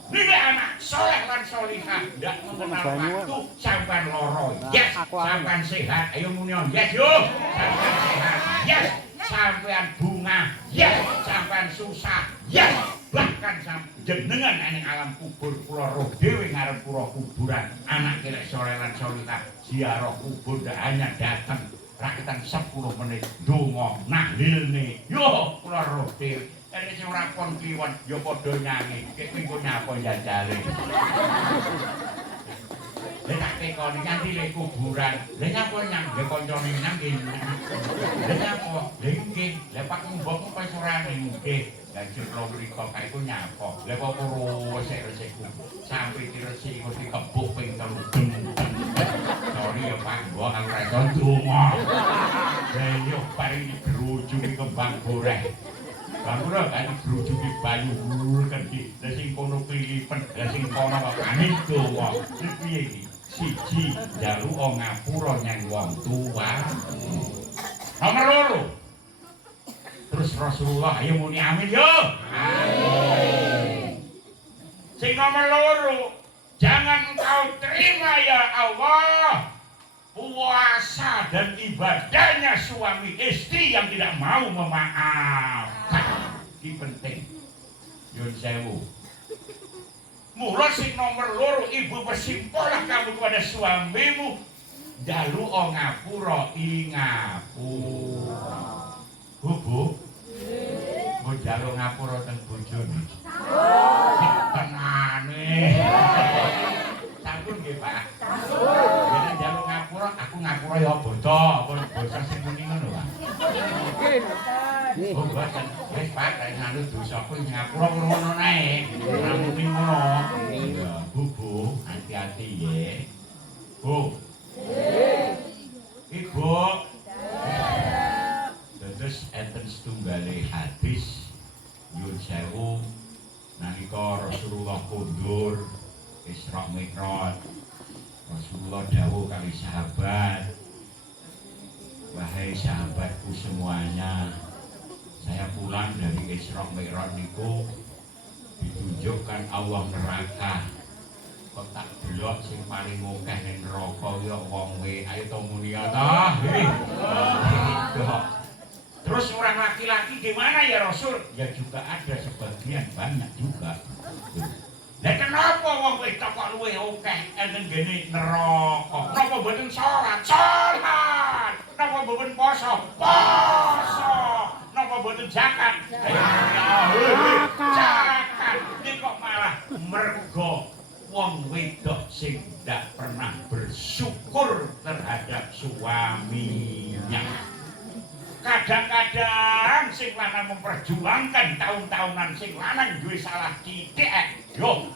Niki anak soleh lan solihah, ndak mengenal waktu, sampean loro, yes, sampean sehat, ayo muni yes yo, sampean sehat, yes, sampean bunga, yes, sampean susah, yes, bahkan jenengan ning alam kubur kula roh dhewe ngarep kula kuburan, anak kelek soleh lan solihah, ziarah kubur ndak hanya datang rakitan 10 menit donga nahlilne, yo kula roh dhewe. Nek sing ora kon kliwon ya padha nyanyi. Ki minggu nyapa jajale. Lek tak tekoni nganti le kuburan. Lek nyapa nyang nggih kancane nyang nggih. Lek nyapa nggih. Lek Pak mbok wis ora nggih. Lah jero mriko kae ku nyapa. Lek kok resik-resik sampai diresi kok dikebuk ping 3. Sorry ya Pak, mbok aku ora iso ndonga. Lah yo paring gerujung kembang goreng. Bangura kan grujuki banyu kan iki. Lah sing kono prilipen, lah sing kono kok angin dawa. Iki piye iki? Siji, njaluk ngapura nyang wong tua. Nomor 2. Terus Rasulullah ayo muni amin yo. Amin. Sing nomor 2, jangan engkau terima ya Allah puasa dan ibadahnya suami istri yang tidak mau memaafkan. Ini penting. Yun sewu. Mula sing nomor 2, ibu bersimpulah kamu kepada suamimu, dalu ngapura ingapura. Bu, mau jalu ngapura teng bojone. Tenane. Sampun nggih, Pak. ya bodo, bocah sing muni ngono, Pak. Nggih. Oh, boten. Wis Pak, nek nganu dosa kuwi ngapura ngono nae. Ora muni ngono. Iya, Bu, hati-hati nggih. Bu. Ibu. Terus enten setunggale hadis nyuwun sewu nalika Rasulullah kundur Isra Mi'raj. Rasulullah dawuh kali sahabat, wahai sahabatku semuanya, saya pulang dari Isra Mi'raj niku ditunjukkan Allah neraka. Kok tak delok sing paling akeh ning neraka ya wong ayo to muni ta. Terus orang laki-laki gimana ya Rasul? Ya juga ada sebagian banyak juga. Lah kenapa wong wedok kok luwih akeh enten gene neraka? Napa mboten salat? Salat. Napa mboten poso? Poso. Napa mboten zakat? Zakat. Iki kok malah mergo wong wedok sing ndak pernah bersyukur terhadap suaminya. Kadang-kadang sing lanang memperjuangkan tahun-tahunan sing lanang duwe salah titik yo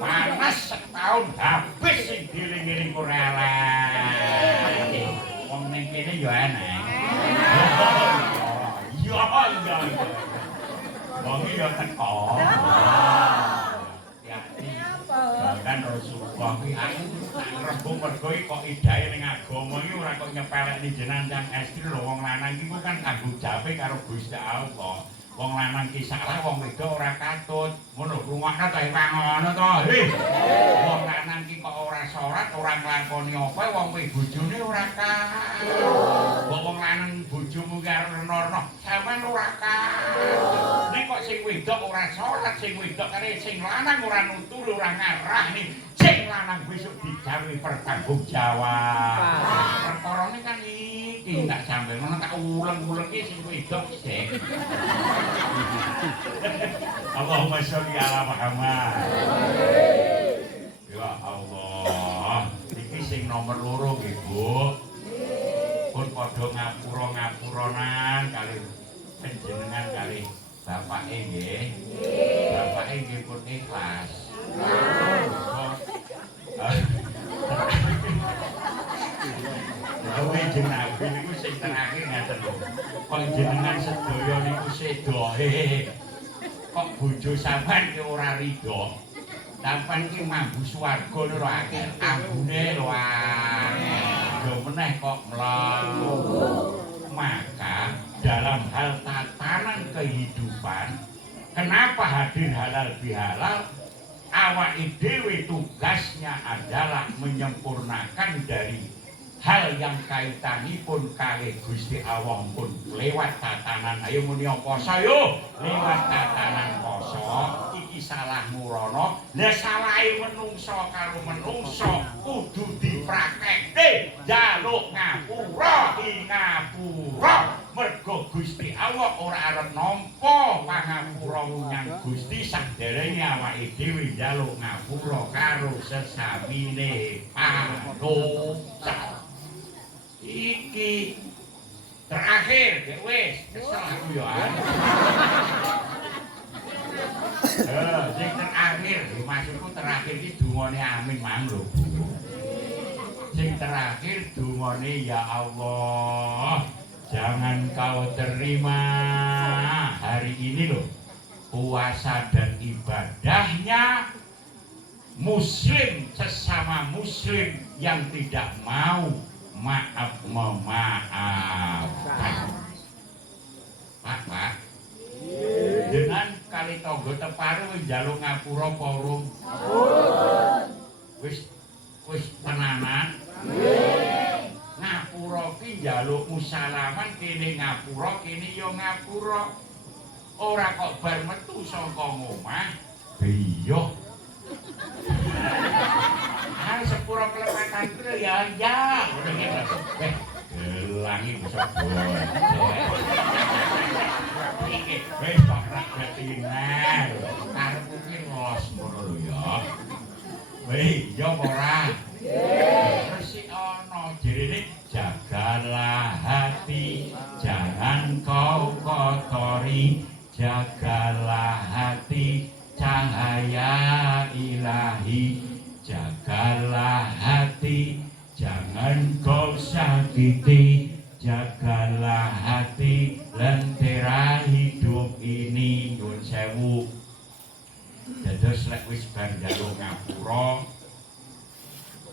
panas setahun habis sing diling-iling ora elek. Wong ning kene yo enak. Yo iya. Wong yo teko. Kan Rasulullah kuwi aku rembug mergo kok idahe ning agama iki ora kok nyepelekni jenengan yang ekstri lho wong lanang iki kan tanggung jawabe karo Gusti Allah kok. Wong lanang ki salah wong wedok ora katut. Ngono rungokno ta ora ngono to. Wong lanang ki kok ora salat, ora nglakoni apa wong wedok bojone ora katut. Wong lanang bojomu karo reno-reno, sampean ora katut. Nek kok sing wedok ora salat, sing wedok kare sing lanang ora nutur, ora ngarahni, sing lanang besok digawe pertanggungjawab. Perkarane kan iki tak sampe ngono tak uleng-uleng iki sing wedok sik. Allahumma sholli ala Muhammad. Ya Allah, iki sing nomor 2 nggih, Bu. Pun padha ngapura-ngapuronan kali panjenengan kali bapake nggih. Bapake nggih pun ikhlas. Kowe jenengan niku sing terakhir ngaten lho. Kok jenengan sedaya niku sedo. Kok bojo sampean ki ora rido. Sampeyan ki mambu swarga lho akeh ambune lho. Yo meneh kok mlaku. Maka dalam hal tatanan kehidupan kenapa hadir halal bihalal? Awake dhewe tugasnya adalah menyempurnakan dari hal yang kaitanipun kalih Gusti Allah pun lewat tatanan ayo muni poso yo lewat tatanan poso iki salah murono lah salahe menungso karo menungso kudu dipraktekne njaluk ngapura ngapura mergo Gusti Allah ora arep nampa pangapura menyang Gusti saderenge awake dhewe njaluk ngapura karo sesamine panusa. Iki terakhir wis kesel aku yo. Sing terakhir maksudku terakhir iki dungane amin mang lho. Sing terakhir dungane ya Allah, jangan kau terima hari ini loh puasa dan ibadahnya muslim sesama muslim yang tidak mau maaf memaafkan. Pak, dengan kali tonggo teparu njaluk ngapura apa urung? Wis tenanan? Ngapura ki njaluk musalaman kene ngapura kene ya ngapura. Ora kok bar metu saka omah iya. Hai sepuro kelepatan kuwi ya. Gelangi bisa boleh. Iki wis kok rak betinan. Karepku ki los ngono lho ya. Weh, ya ora. Resik ana jerene jam engkau sakiti jagalah hati lentera hidup ini nyuwun sewu dados lek wis bar njaluk ngapura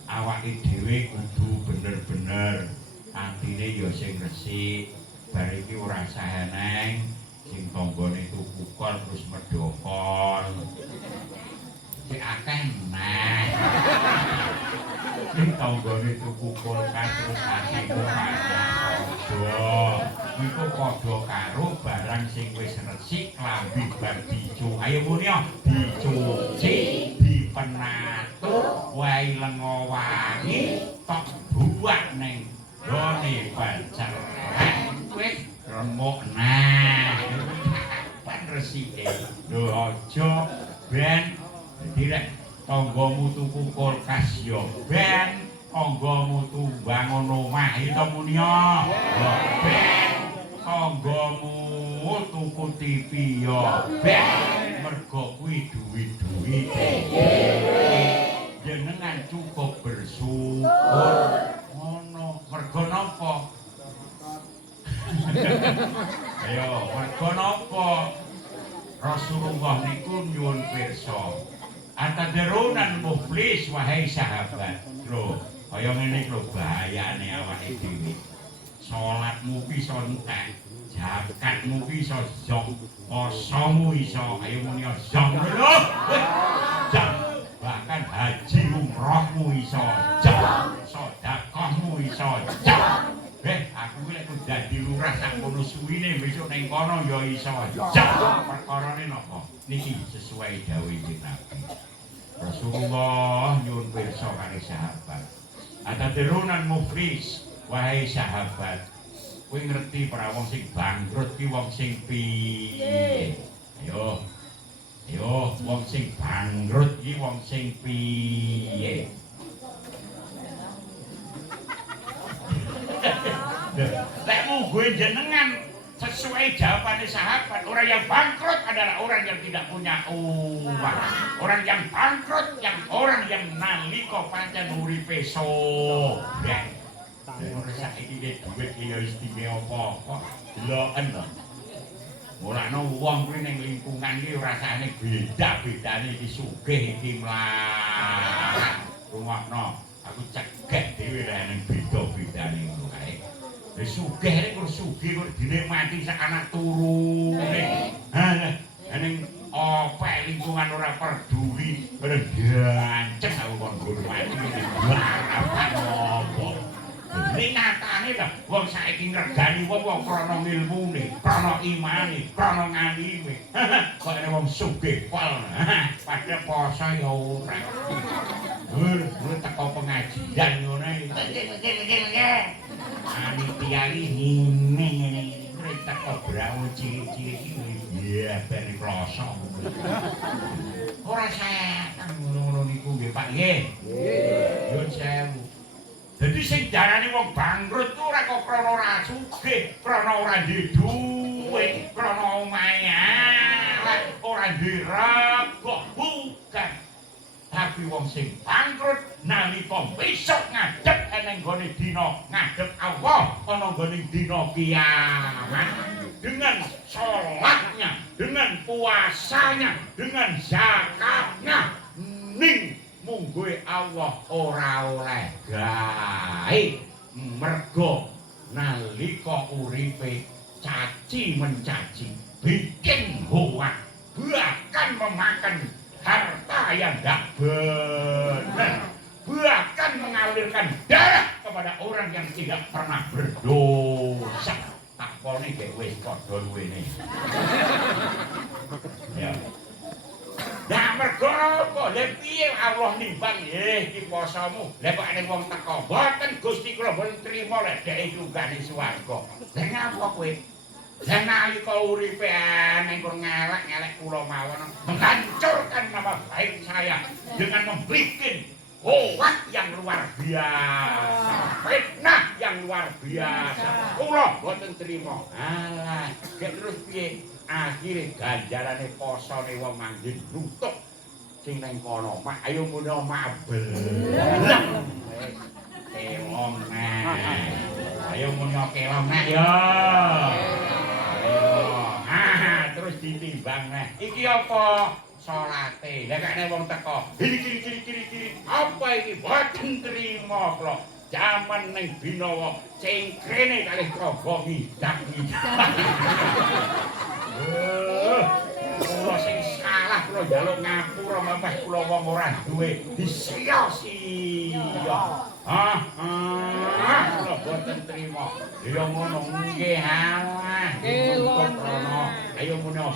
awake dhewe kudu bener-bener atine ya sing resik bar iki ora saheneng sing tanggane tuku kol terus medhokon sing akeh nah sing tanggane tuku kol terus akeh iku padha karo barang sing wis resik klambi bar dicu ayo muni dicuci dipenatur wae lengo wangi tok buak ning gone pacar wis remuk nah pan resike lho aja ben dadi rek tanggamu tuku kulkas yo ben tanggamu bangun omah itu muni ben tanggamu tuku TV yo ben mergo kuwi duit-duit jenengan cukup bersyukur ngono mergo napa ayo mergo napa Rasulullah niku nyuwun pirsa atadrunan muflis wahai sahabat lho kaya ngene lho bahayane awake dhewe salatmu iso entek zakatmu iso zong posomu iso ayo muni zong lho zong bahkan haji umrohmu iso zong sedekahmu iso zong aku lek dadi lurah sak kono suwine besok ning kono ya iso zong perkarane napa niki sesuai dawuh Nabi Rasulullah nyuwun pirsa kali sahabat atadrunan muflis wahai sahabat kowe ngerti para wong sing bangkrut ki wong sing piye ayo wong sing bangkrut ki wong sing piye lek gue jenengan sesuai jawabannya sahabat orang yang bangkrut adalah orang yang tidak punya uang orang yang bangkrut orang yang nalika pancen uripe sobek ora saiki iki duit iki ya istimewa apa deloken to mulane wong kuwi ning lingkungan iki rasane beda-bedane iki sugih iki mlarat rumakno aku cegek dhewe lek ning beda-bedane ngono kae wis sugih nek kok sugih kok dinikmati sak anak turune ha ning opek lingkungan ora peduli ganceng aku kon hormati harapan apa ini nyatane lho wong saiki ngregani wong krana ilmune krana imane krana ngalime kok ana wong sugih pol padha poso ya ora teko pengajian ngono iki panitia iki ngene teko brau cilik-cilik iki ya ben kloso ora setan ngono niku nggih Pak nggih nyuwun sewu dadi sing darani wong bangkrut ku ora kok krana ora sugih krana ora duwe duit krana omahe ora duwe rego bukan tapi wong sing bangkrut nalika besok ngadep eneng gone dina ngadep Allah ana gone dina kiamat dengan salatnya dengan puasanya dengan zakatnya ning mungguhe Allah ora oleh gawe mergo nalika uripe caci mencaci bikin hoak bahkan memakan harta yang tidak benar bahkan mengalirkan darah kepada orang yang tidak pernah berdosa takone gek wis padha luwene ya nah mergo apa lha piye Allah nimbang iki posomu lha kok ana wong teko mboten Gusti kula mboten trima lek dhek tunggane swarga lha ngapa kowe lha nalika uripe nang kon ngelak-ngelak kula mawon menghancurkan nama baik saya dengan membuat hoak yang luar biasa fitnah yang luar biasa kula mboten trima alah gek terus piye akhire ganjarane posone wong manggih nutuk sing nang kono mak ayo muni mabel elong kelong nek ya. Terus ditimbang nek. Iki apa? Salate. Lah kene wong teko. Kiri. Apa iki? Boten trima kula. Jaman ning binawa cengkrene kalih kobong ngidak-ngidak. Kula sing salah kula njaluk ngapura mempeh kula wong ora duwe disia-sia. Kula boten trima. Ya ngono nggih alah. Kelon. Ayo ngono.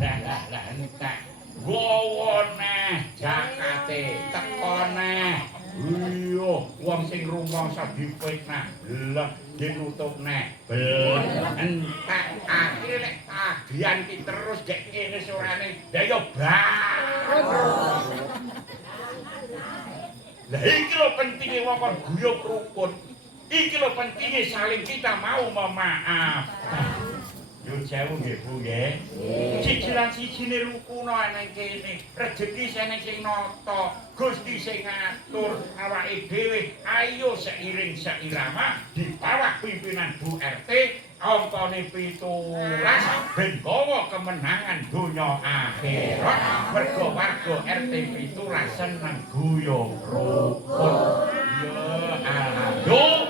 Lah entek. Wowone jakate tekone. Iya, wong sing rumangsa difitnah, lek ditutupne. Entek akhire lek tagihan ki terus gek kene sorane. Ya yo banget. Lah iki lho pentinge wong kon guyub rukun. Iki lho pentinge saling kita mau memaafkan. Yo jauh nggih Bu nggih. Cicilan sijine rukuna nang kene. Rejeki sing nata, Gusti sing ngatur awake dhewe. Ayo seiring seirama di bawah pimpinan Bu RT angkane 17 ben gawa kemenangan donya akhirat. Mergo warga RT 17 seneng guyub rukun. Yo ayo.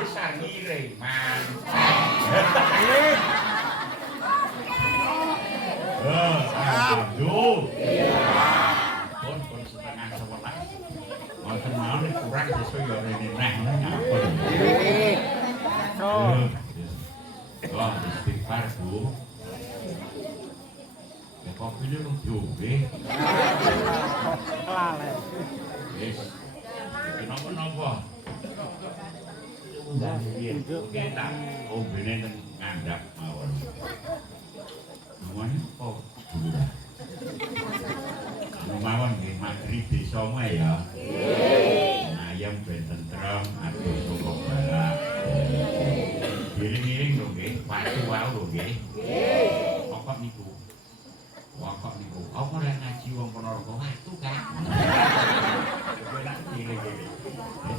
Besar ngiring mantap. Aduh. Pun setengah 11. Ngoten mawon kurang desa ya rene neh ngapa. Wah, istighfar Bu. Ya kopi ini kok diombe. Kelalen. Wis. Kenapa-napa? Kita ombene nang ngandhap mawon. Namanya kok gula. Mawon nggih magrib desa mah ya. Ayam ben tentrem, adoh saka balak. Giring-giring lho nggih, watu wae lho nggih. Pokok niku. Pokok niku. Apa lek ngaji wong Ponorogo watu kan.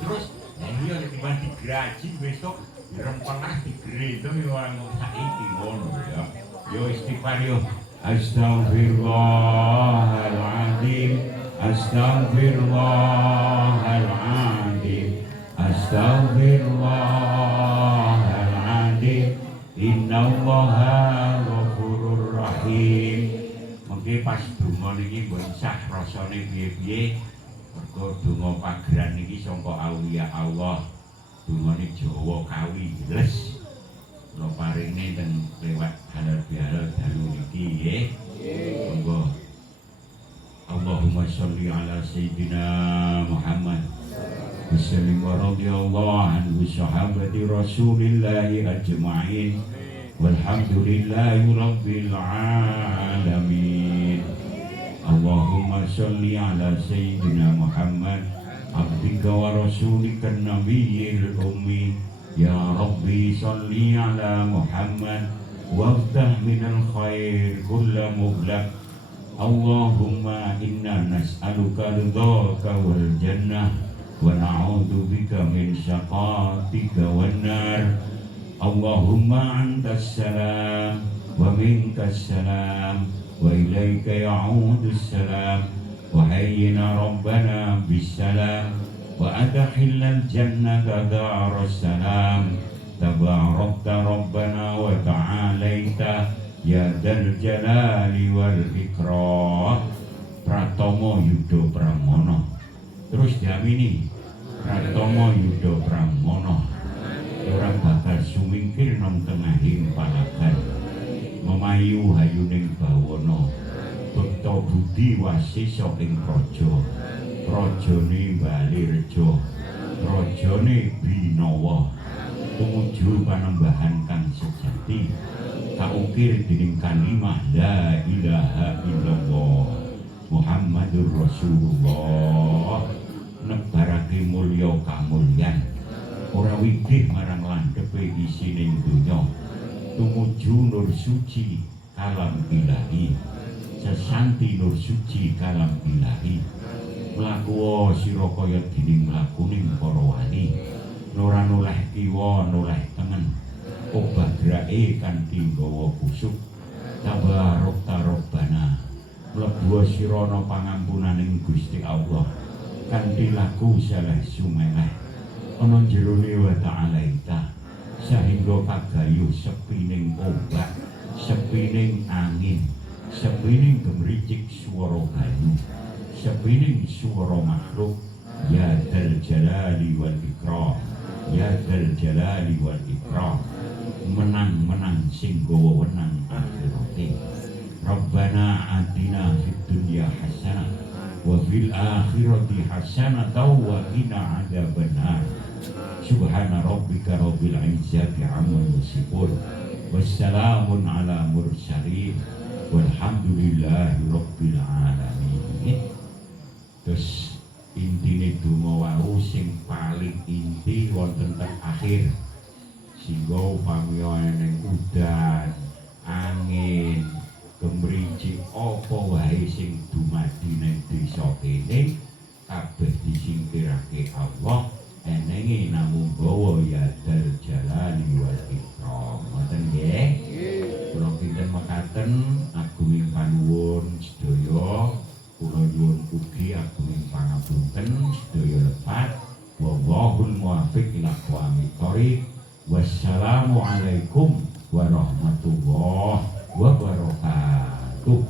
Terus iya tiba digraji besok rempah digrendeng yo orang saiki ngono ya. Yo istighfar yo. Astaghfirullahaladzim. Astaghfirullahaladzim. Astaghfirullahaladzim. Innallaha ghafurur rahim. Mengki pas donga niki mboten sah rasane piye-piye. Mergo donga pageran niki sangka auliya Allah. Dongane Jawa kawi les. Kula paringne ten lewat halal bihalal dalu niki nggih. Monggo. Allahumma sholli ala sayyidina Muhammad. Wasallim wa radhiyallahu anhu sahabati Rasulillahi ajma'in. Walhamdulillahi rabbil alamin. Allahumma sholli ala sayyidina Muhammad abdika wa rasulika nabiyyil ummi. Ya Rabbi sholli ala Muhammad waftah minal khair kulla mughlaq. Allahumma inna nas'aluka ridhaka wal jannah wa na'udzu bika min syaqatika wan nar. Allahumma antas salam wa minkas salam wa ilaika ya'udus salam wa hayyina rabbana bis salam wa adkhilnal jannata daras salam. Tabarakta rabbana wa ta'alaita ya dzal jalali wal ikram. Pratomo Yudha Pramono. Terus diamini Pratomo Yudha Pramono. Orang bakal sumingkir nang tengahing palagan. Memayu hayuning bawana. Bekta budi wasisa ing praja. Prajane Balireja. Prajane Binawa. Tumuju panembahan kang sejati. Kaukir dening kalimah la ilaha illallah Muhammadur Rasulullah. Nebarake mulya kamulyan. Ora widih marang landhepe isining donya. Tumuju nur suci kalam ilahi. Sesanti nur suci kalam ilahi. Mlaku sira kaya dening mlakuning para wali. Nora noleh kiwa noleh tengen obah gerake kanthi nggawa busuk tabarok tarobana mlebu sira ana pangampunaning Gusti Allah kanthi laku saleh sumeleh ana jerone wa ta'ala ita sehingga kagayuh sepining ombak sepining angin sepining gemericik swara banyu sepining swara makhluk ya dzal jalali wal ikram ya dzal jalali wal ikram menang-menang sing gawa wenang akhirate Rabbana atina fid dunya hasanah wa fil akhirati hasanah wa qina adzabannar subhana rabbika rabbil izzati amma yasifun wassalamun ala mursalin walhamdulillahi rabbil alamin. Terus intine donga wau sing paling inti wonten teng akhir sehingga upamia eneng udan angin gemericik apa wae sing dumadi ning desa kene kabeh disingkirake Allah enenge namung gawa ya dzal jalali wal ikram. Ngoten nggih. Kula kinten mekaten agunging panuwun sedaya kula nyuwun ugi agunging pangapunten sedaya lepat wallahul muwaffiq ila aqwamit thoriq. Wassalamualaikum warahmatullahi wabarakatuh.